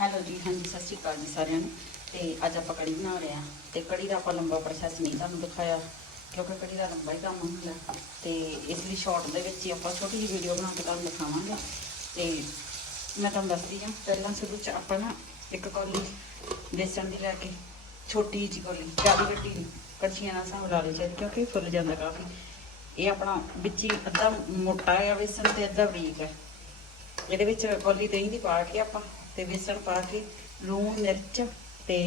Hello ਜੀ, ਹਾਂਜੀ, ਸਤਿ ਸ਼੍ਰੀ ਅਕਾਲ ਜੀ ਸਾਰਿਆਂ ਨੂੰ। ਤੇ ਅੱਜ ਆਪਾਂ ਕੜੀ ਬਣਾ ਰਹੇ ਆ ਤੇ ਕੜੀ ਦਾ ਆਪਾਂ ਲੰਬਾ ਪ੍ਰੋਸੈਸ ਨਹੀਂ ਤੁਹਾਨੂੰ ਦਿਖਾਇਆ, ਕਿਉਂਕਿ ਕੜੀ ਦਾ ਲੰਬਾ ਹੀ ਕੰਮ ਹੁੰਦਾ। ਤੇ ਇਸ ਲਈ ਸ਼ਾਰਟ ਦੇ ਵਿੱਚ ਹੀ ਆਪਾਂ ਛੋਟੀ ਜਿਹੀ ਵੀਡੀਓ ਬਣਾ ਕੇ ਤੁਹਾਨੂੰ ਦਿਖਾਵਾਂਗੇ। ਤੇ ਮੈਂ ਤੁਹਾਨੂੰ ਦੱਸਦੀ ਹਾਂ, ਪਹਿਲਾਂ ਸ਼ੁਰੂ ਚ ਆਪਾਂ ਨਾ ਇੱਕ ਕੌਲੀ ਬੇਸਣ ਦੀ ਲੈ ਕੇ, ਛੋਟੀ ਜਿਹੀ ਕੌਲੀ, ਜ਼ਿਆਦਾ ਵੱਡੀ ਨਹੀਂ, ਕੜਛੀਆਂ ਨਾਲ ਹਿਸਾਬ ਲਾ ਲਈ ਚਾਹੀਦੀ ਕਿਉਂਕਿ ਫੁੱਲ ਜਾਂਦਾ ਕਾਫੀ। ਇਹ ਆਪਣਾ ਵਿੱਚ ਹੀ ਅੱਧਾ ਮੋਟਾ ਹੈ ਬੇਸਣ ਤੇ ਅੱਧਾ ਬਰੀਕ ਹੈ ਇਹਦੇ ਵਿੱਚ ਕੌਲੀ ਦਹੀਂ ਦੀ ਪਾ ਕੇ ਆਪਾਂ ਤੇ ਬੇਸਣ ਪਾ ਕੇ, ਲੂਣ, ਮਿਰਚ ਤੇ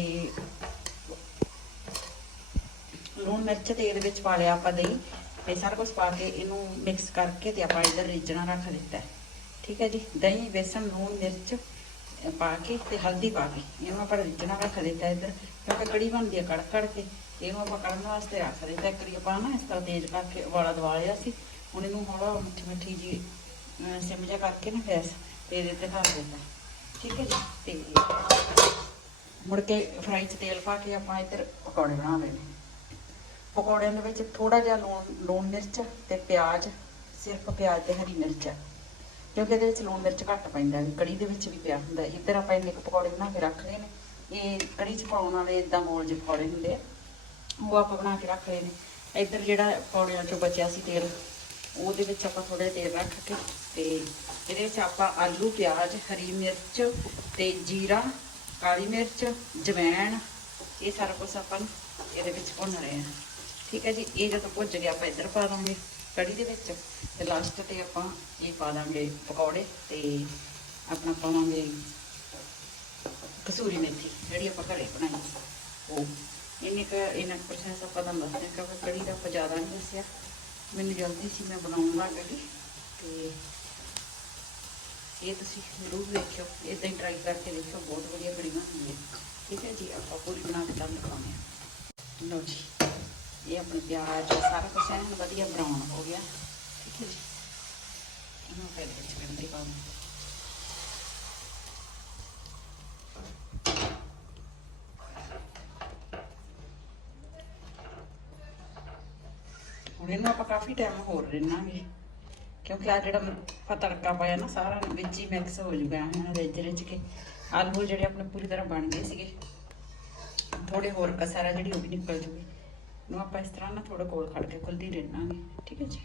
ਲੂਣ, ਮਿਰਚ ਤੇਲ ਵਿੱਚ ਪਾ ਲਿਆ ਆਪਾਂ ਦਹੀਂ ਤੇ ਸਾਰਾ ਕੁਝ ਪਾ ਕੇ ਇਹਨੂੰ ਮਿਕਸ ਕਰਕੇ ਤੇ ਆਪਾਂ ਇੱਧਰ ਰਿੱਝਣਾ ਰੱਖ ਦਿੱਤਾ ਠੀਕ ਹੈ ਜੀ? ਦਹੀਂ ਬੇਸਣ ਲੂਣ, ਮਿਰਚ ਪਾ ਕੇ ਤੇ ਹਲਦੀ ਪਾ ਕੇ ਇਹਨੂੰ ਆਪਾਂ ਰਿੱਝਣਾ ਰੱਖ ਦਿੱਤਾ ਇੱਧਰ, ਕਿਉਂਕਿ ਕੜੀ ਬਣਦੀ ਹੈ ਕੜ ਕੜ ਕੇ। ਇਹਨੂੰ ਆਪਾਂ ਕੜਨ ਵਾਸਤੇ ਰੱਖ ਦਿੱਤਾ ਕੜੀ ਆਪਾਂ ਨਾ ਇਸ ਤਰ੍ਹਾਂ ਤੇਜ਼ ਕਰਕੇ ਵਾਲਾ ਦਵਾ ਲਿਆ ਸੀ। ਹੁਣ ਇਹਨੂੰ ਹੌਲਾ ਮਿੱਠੀ ਮਿੱਠੀ ਜੀ ਅਹ ਸਿਮ ਜਿਹਾ ਕਰਕੇ ਨਾ ਗੈਸ ਤੇ ਇਹਦੇ ਤੇ ਧਰ ਦਿੱਤਾ ਠੀਕ ਹੈ ਜੀ? ਤੇ ਮੁੜ ਕੇ ਫਰਾਈ 'ਚ ਤੇਲ ਪਾ ਕੇ ਆਪਾਂ ਇੱਧਰ ਪਕੌੜੇ ਬਣਾ ਲੈਣੇ ਪਕੌੜਿਆਂ ਦੇ ਵਿੱਚ ਥੋੜਾ ਜਿਹਾ ਲੂਣ ਲੂਣ ਮਿਰਚ ਤੇ ਪਿਆਜ਼, ਸਿਰਫ ਪਿਆਜ਼ ਤੇ ਹਰੀ ਮਿਰਚ ਹੈ। ਕਿਉਂਕਿ ਇਹਦੇ ਵਿੱਚ ਲੂਣ ਮਿਰਚ ਘੱਟ ਪੈਂਦਾ ਹੈ, ਕੜੀ ਦੇ ਵਿੱਚ ਵੀ ਪਿਆ ਹੁੰਦਾ ਇੱਧਰ ਆਪਾਂ ਇੰਨੇ ਕੁ ਪਕੌੜੇ ਬਣਾ ਕੇ ਰੱਖ ਲਏ ਨੇ। ਇਹ ਕੜੀ 'ਚ ਪਾਉਣ ਵਾਲੇ ਇਦਾਂ ਗੋਲ ਜਿਹੇ ਪਕੌੜੇ ਹੁੰਦੇ ਆ, ਉਹ ਆਪਾਂ ਬਣਾ ਕੇ ਰੱਖ ਲਏ ਨੇ। ਇੱਧਰ ਜਿਹੜਾ ਪਕੌੜਿਆਂ 'ਚੋਂ ਬਚਿਆ ਸੀ ਤੇਲ ਉਹਦੇ ਵਿੱਚ ਆਪਾਂ ਥੋੜਾ ਦੇਰ ਰੱਖ ਕੇ ਤੇ ਇਹਦੇ ਵਿੱਚ ਆਪਾਂ ਆਲੂ, ਪਿਆਜ਼, ਹਰੀ ਮਿਰਚ ਤੇ ਜੀਰਾ, ਕਾਲੀ ਮਿਰਚ, ਜਵੈਣ, ਇਹ ਸਾਰਾ ਕੁਝ ਆਪਾਂ ਇਹਦੇ ਵਿੱਚ ਭੁੰਨ ਰਹੇ ਹਾਂ। ਠੀਕ ਹੈ ਜੀ? ਇਹ ਜਦੋਂ ਭੁੱਜ ਗਿਆ, ਆਪਾਂ ਇੱਧਰ ਪਾ ਦਾਂਗੇ ਕੜੀ ਦੇ ਵਿੱਚ ਤੇ ਲਾਸਟ ਤੇ ਆਪਾਂ ਇਹ ਪਾ ਦਾਂਗੇ ਪਕੌੜੇ ਤੇ ਆਪਣਾ ਪਾਵਾਂਗੇ ਕਸੂਰੀ ਮੇਥੀ, ਜਿਹੜੀ ਆਪਾਂ ਘਰੇ ਬਣਾਈ ਉਹ। ਇੰਨੇ ਕ ਇਹਨਾਂ ਪ੍ਰੋਸੈਸ ਆਪਾਂ ਤੁਹਾਨੂੰ ਦੱਸਦੇ ਹਾਂ ਕਿਉਂਕਿ ਕੜੀ ਦਾ ਆਪਾਂ ਜ਼ਿਆਦਾ ਨਹੀਂ ਦੱਸਿਆ। ਮੈਨੂੰ ਜਲਦੀ ਸੀ, ਮੈਂ ਬਣਾਉਣ ਲੱਗ ਗਈ। ਤੇ ਇਹ ਤੁਸੀਂ ਜ਼ਰੂਰ ਵੇਖਿਓ ਇਦਾਂ ਹੀ ਟਰਾਈ ਕਰਕੇ ਦੇਖਿਓ ਬਹੁਤ ਵਧੀਆ ਬੜੀਆਂ ਬਣਦੀ ਠੀਕ ਹੈ ਜੀ, ਆਪਾਂ ਪੂਰੀ ਬਣਾ ਕੇ ਤੁਹਾਨੂੰ ਦਿਖਾਉਂਦੇ ਹਾਂ। ਲਓ ਜੀ, ਇਹ ਆਪਣੇ ਪਿਆਜ਼, ਸਾਰਾ ਕੁਝ ਐਨ ਵਧੀਆ ਬਰਾਊਨ ਹੋ ਗਿਆ। ਠੀਕ ਹੈ ਜੀ, ਇਹਨੂੰ ਫਿਰ ਵਿੱਚ ਗੰਦੀ ਪਾਉਂਦੇ ਹੁਣ ਇਹਨੂੰ ਆਪਾਂ ਕਾਫੀ ਟਾਈਮ ਹੋਰ ਰਹਿਣਾਂਗੇ। ਕਿਉਂਕਿ ਆ ਜਿਹੜਾ ਆਪਾਂ ਤੜਕਾ ਪਾਇਆ ਨਾ ਸਾਰਾ ਵਿੱਚ ਹੀ ਮਿਕਸ ਹੋ ਜੂਗਾ ਹੁਣ ਰਿੱਝ ਰਿੱਝ ਕੇ। ਆਲੂ ਜਿਹੜੇ ਆਪਣੇ ਪੂਰੀ ਤਰ੍ਹਾਂ ਬਣ ਗਏ ਸੀਗੇ। ਥੋੜੇ ਹੋਰ ਕਸਰ ਆ ਜਿਹੜੀ ਉਹ ਵੀ ਨਿਕਲ ਜੂਗੀ। ਨੂੰ ਆਪਾਂ ਇਸ ਤਰ੍ਹਾਂ ਨਾ ਥੋੜਾ ਕੋਲ ਖੜ ਕੇ ਖੁੱਲਦੀ ਰਹਿਣਾਂਗੇ, ਠੀਕ ਹੈ ਜੀ?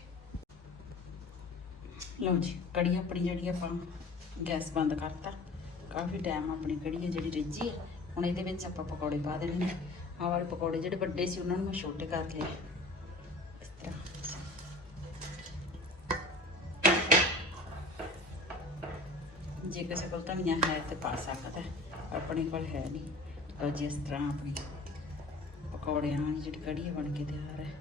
ਲਓ ਜੀ ਕੜੀ ਆਪਣੀ ਜਿਹੜੀ ਆਪਾਂ ਗੈਸ ਬੰਦ ਕਰਤਾ। ਕਾਫੀ ਟਾਈਮ ਆਪਣੀ ਕੜੀ ਹੈ ਜਿਹੜੀ ਰਿੱਝੀ ਹੈ। ਹੁਣ ਇਹਦੇ ਵਿੱਚ ਆਪਾਂ ਪਕੌੜੇ ਪਾ ਦੇਣੇ ਨੇ। ਆਹ ਵਾਲੇ ਪਕੌੜੇ ਜਿਹੜੇ ਵੱਡੇ ਸੀ, ਉਹਨਾਂ ਨੂੰ ਮੈਂ ਛੋਟੇ ਕਰ ਲਏ। ਜੇ ਕਿਸੇ ਕੋਲ ਧਨੀਆ ਹੈ ਤੇ ਪਾ ਸਕਦਾ ਆਪਣੇ ਕੋਲ ਹੈ ਨਹੀਂ। ਤਾਂ ਜਿਸ ਤਰ੍ਹਾਂ ਆਪਣੀ ਪਕੌੜਿਆਂ ਦੀ ਜਿਹੜੀ ਕੜੀ ਬਣ ਕੇ ਤਿਆਰ ਹੈ।